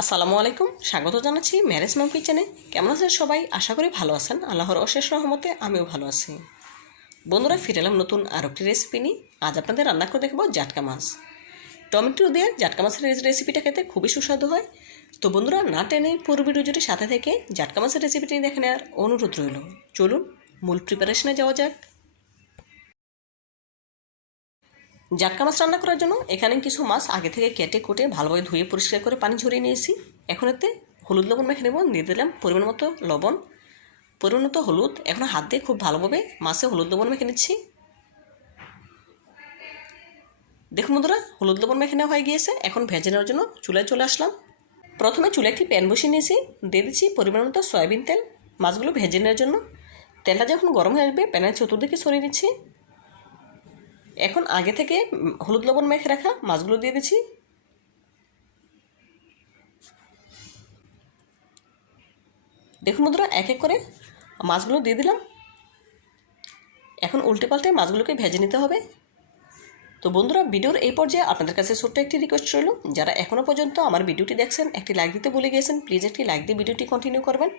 আসসালামু আলাইকুম, স্বাগত জানাচ্ছি ম্যারেজ মাম কিচেনে কেমন আছেন সবাই? আশা করি ভালো আছেন। আল্লাহর অশেষ রহমতে আমিও ভালো আছি। বন্ধুরা, ফিরে এলাম নতুন আর একটি রেসিপি নিয়ে। আজ আপনাদের রান্না করে দেখব জাটকা মাছ। টমেটো দিয়ে জাটকা মাছের রেসিপিটা খেতে খুবই সুস্বাদু হয়। তো বন্ধুরা, না টেনে পুরো ভিডিও জুড়ে সাথে থেকে জাটকা মাছের রেসিপিটি দেখে নেওয়ার অনুরোধ রইল। চলুন, মূল প্রিপারেশনে যাওয়া যাক। জাটকা মাছ রান্না করার জন্য এখানে কিছু মাছ আগে থেকে কেটে কুটে ভালোভাবে ধুয়ে পরিষ্কার করে পানি ঝরিয়ে নিয়েছি। এখন এতে হলুদ লবণ মেখে নেব, দিয়ে দিলাম পরিমাণ মতো লবণ। পরিমাণ মতো হলুদ, এখন হাত দিয়ে খুব ভালোভাবে মাছে হলুদ লবণ মেখে নিচ্ছি। দেখুন বন্ধুরা, হলুদ লবণ মেখে নেওয়া হয়ে গিয়েছে, এখন ভেজে নেওয়ার জন্য চুলায় চলে আসলাম। প্রথমে চুলে একটি প্যান বসিয়ে নিয়েছি, দিয়ে দিচ্ছি পরিমাণ মতো সয়াবিন তেল। মাছগুলো ভেজে নেওয়ার জন্য। তেলটা যখন গরম হয়ে আসবে, প্যানের চতুর্দিকে সরিয়ে দিচ্ছি। এখন আগে থেকে হলুদ লবণ মেখে রাখা মাছগুলো দিয়ে দিচ্ছি। দেখুন বন্ধুরা, এক এক করে মাছগুলো দিয়ে দিলাম। এখন উল্টে পাল্টে মাছগুলোকে ভেজে নিতে হবে। তো বন্ধুরা, ভিডিওর এই পর্যায়ে আপনাদের কাছে ছোট্ট একটি রিকোয়েস্ট রইল। যারা এখনও পর্যন্ত আমার ভিডিওটি দেখছেন, একটি লাইক দিতে ভুলে গিয়েছেন প্লিজ একটি লাইক দিয়ে ভিডিওটি কন্টিনিউ করবেন।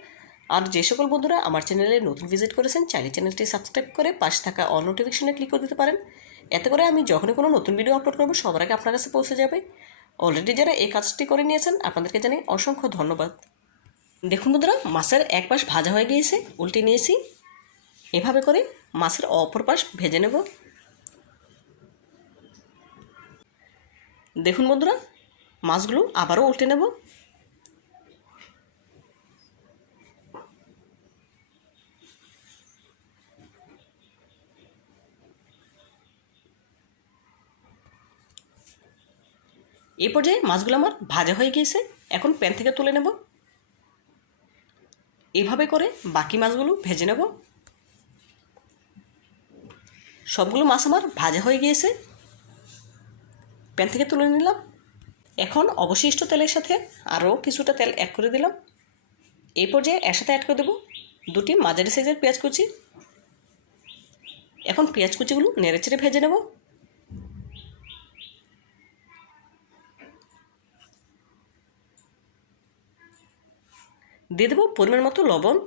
আর যে সকল বন্ধুরা আমার চ্যানেলে নতুন ভিজিট করেছেন, চাইলে চ্যানেলটি সাবস্ক্রাইব করে পাশে থাকা অল নোটিফিকেশনে ক্লিক করে দিতে পারেন। এতে করে আমি যখনই কোনো নতুন ভিডিও আপলোড করব, সবার আগে আপনার কাছে পৌঁছে যাবে। অলরেডি যারা এই কাজটি করে নিয়েছেন, আপনাদেরকে জানাই অসংখ্য ধন্যবাদ। দেখুন বন্ধুরা, মাছের এক পাশ ভাজা হয়ে গিয়েছে, উল্টে নিয়েছি। এভাবে করে মাছের অপর পাশ ভেজে নেব। দেখুন বন্ধুরা, মাছগুলো আবারও উল্টে নেব। এই পর্যায়ে মাছগুলো আমার ভাজা হয়ে গিয়েছে। এখন প্যান থেকে তুলে নেব। এভাবে করে বাকি মাছগুলো ভেজে নেব। সবগুলো মাছ আমার ভাজা হয়ে গিয়েছে। প্যান থেকে তুলে নিলাম। এখন অবশিষ্ট তেলের সাথে আরও কিছুটা তেল অ্যাড করে দিলাম। এই পর্যায়ে এর সাথে অ্যাড করে দেবো দুটি মাঝারি সাইজের পেঁয়াজ কুচি। এখন পেঁয়াজ কুচিগুলো নেড়ে চেড়ে ভেজে নেব। দিয়ে দেবো পরিমাণ মতো লবণ।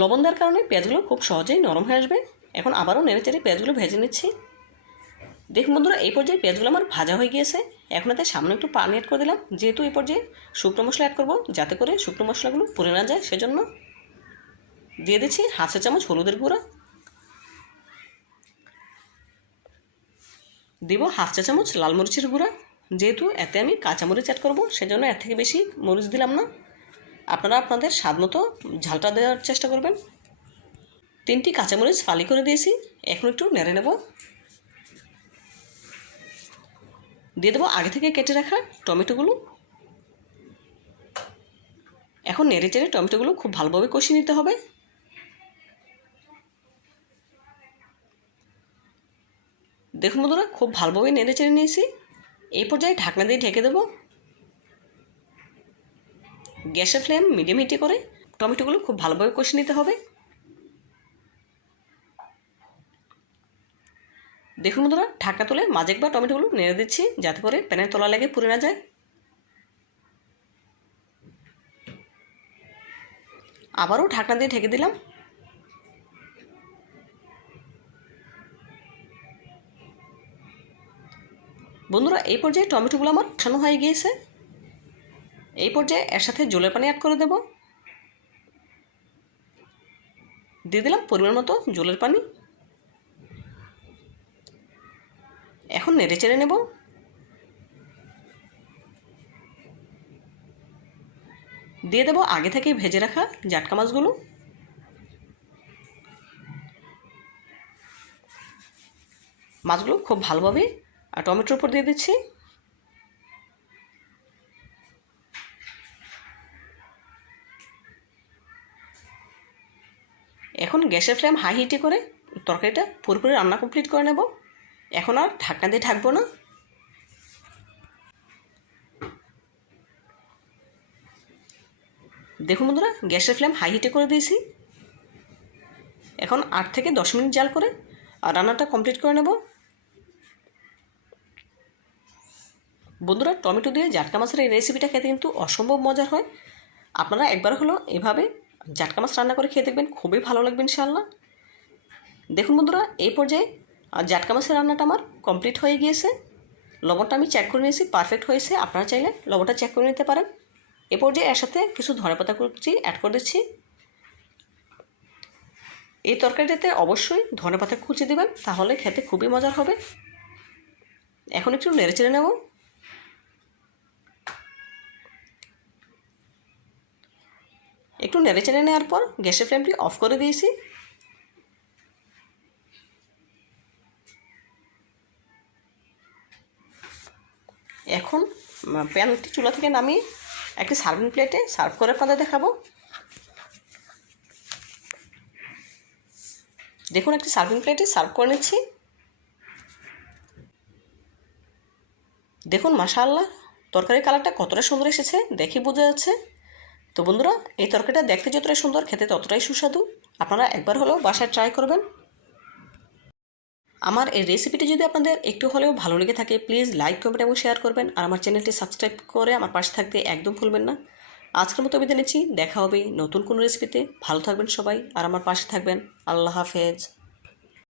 লবণ দেওয়ার কারণে পেঁয়াজগুলো খুব সহজেই নরম হয়ে আসবে। এখন আবারও নেড়ে চেড়ে পেঁয়াজগুলো ভেজে নিচ্ছি। দেখুন বন্ধুরা, এই পর্যায়ে পেঁয়াজগুলো আমার ভাজা হয়ে গিয়েছে। এখন এতে সামনে একটু পানি অ্যাড করে দিলাম। যেহেতু এই পর্যায়ে শুকনো মশলা অ্যাড করব, যাতে করে শুকনো মশলাগুলো পুড়ে না যায়, সেজন্য দিয়ে দিচ্ছি চা চামচ হলুদের গুঁড়া। দিব হাফ চা চামচ লাল মরিচের গুঁড়া। যেহেতু এতে আমি কাঁচামরিচ অ্যাড করব, সেজন্য এর থেকে বেশি মরিচ দিলাম না। আপনারা আপনাদের স্বাদ মতো ঝালটা দেওয়ার চেষ্টা করবেন। তিনটি কাঁচামরিচ ফালি করে দিয়েছি। এখন একটু নেড়ে নেব। দিয়ে দেবো আগে থেকে কেটে রাখা টমেটোগুলো। এখন নেড়ে চেড়ে টমেটোগুলো খুব ভালোভাবে কষিয়ে নিতে হবে। দেখুন বন্ধুরা, খুব ভালোভাবে নেড়ে চেড়ে নিয়েছি। এই পর্যায়ে ঢাকনা দিয়ে ঢেকে দেবো। গ্যাসের ফ্লেম মিডিয়াম হিটে করে টমেটোগুলো খুব ভালোভাবে কষে নিতে হবে। দেখুন বন্ধুরা, ঢাকা তুলে মাঝে একবার টমেটোগুলো নেড়ে দিচ্ছি যাতে করে প্যানের তলা লেগে পুড়ে না যায়। আবারও ঢাকনা দিয়ে ঢেকে দিলাম। বন্ধুরা, এই পর্যায়ে টমেটোগুলো আমার কষানো হয়ে গিয়েছে। এই পর্যায়ে এর সাথে জলের পানি অ্যাড করে দেব। দিয়ে দিলাম পরিমাণ মতো জলের পানি। এখন নেড়ে চেড়ে নেব। দিয়ে দেবো আগে থেকে ভেজে রাখা জাটকা মাছগুলো। মাছগুলো খুব ভালোভাবে আর টমেটোর উপর দিয়ে দিচ্ছি। এখন গ্যাসের ফ্লেম হাই হিটে করে তরকারিটা পুরোপুরি রান্না কমপ্লিট করে নেব। এখন আর ঢাকনা দিয়ে ঢাকবো না। দেখুন বন্ধুরা, গ্যাসের ফ্লেম হাই হিটে করে দিয়েছি। এখন আট থেকে দশ মিনিট জাল করে আর রান্নাটা কমপ্লিট করে নেব। বন্ধুরা, টমেটো দিয়ে জাটকা মাছের এই রেসিপিটা খেতে কিন্তু অসম্ভব মজার হয়। আপনারা একবার হলো এভাবে জাটকা মাছ রান্না করে খেয়ে দেখবেন, খুবই ভালো লাগবে ইনশাআল্লাহ। দেখুন বন্ধুরা, এই পর্যায়ে জাটকা মাছের রান্নাটা আমার কমপ্লিট হয়ে গিয়েছে। লবণটা আমি চেক করে নিয়েছি পারফেক্ট হয়েছে। আপনারা চাইলে লবণটা চেক করে নিতে পারেন। এ পর্যায়ে এর সাথে কিছু ধনেপাতা কুচি অ্যাড করে দিচ্ছি। এই তরকারিটাতে অবশ্যই ধনেপাতা কুচি দেবেন, তাহলে খেতে খুবই মজার হবে। এখন একটু নেড়ে চেড়ে নেব। একটু নেড়ে চেড়ে নেওয়ার পর গ্যাসের ফ্লেমটি অফ করে দিয়েছি। এখন প্যানটি চুলা থেকে নামিয়ে একটি সার্ভিং প্লেটে সার্ভ করে আপনাদের দেখাবো। দেখুন, একটি সার্ভিং প্লেটে সার্ভ করে নিচ্ছি। দেখুন, মাশাআল্লাহ, তরকারির কালারটা কতটা সুন্দর এসেছে, দেখে বোঝা যাচ্ছে। তো বন্ধুরা, এই তরকারিটা দেখতে যতটাই সুন্দর, খেতে ততটাই সুস্বাদু। আপনারা একবার হলেও বাসায় ট্রাই করবেন। আমার এই রেসিপিটি যদি আপনাদের একটু হলেও ভালো লেগে থাকে প্লিজ লাইক কমেন্ট এবং শেয়ার করবেন। আর আমার চ্যানেলটি সাবস্ক্রাইব করে আমার পাশে থাকতে একদম ভুলবেন না। আজকের মতো বিদায় নিচ্ছি। দেখা হবে নতুন কোনো রেসিপিতে ভালো থাকবেন সবাই। আর আমার পাশে থাকবেন। আল্লাহ হাফেজ।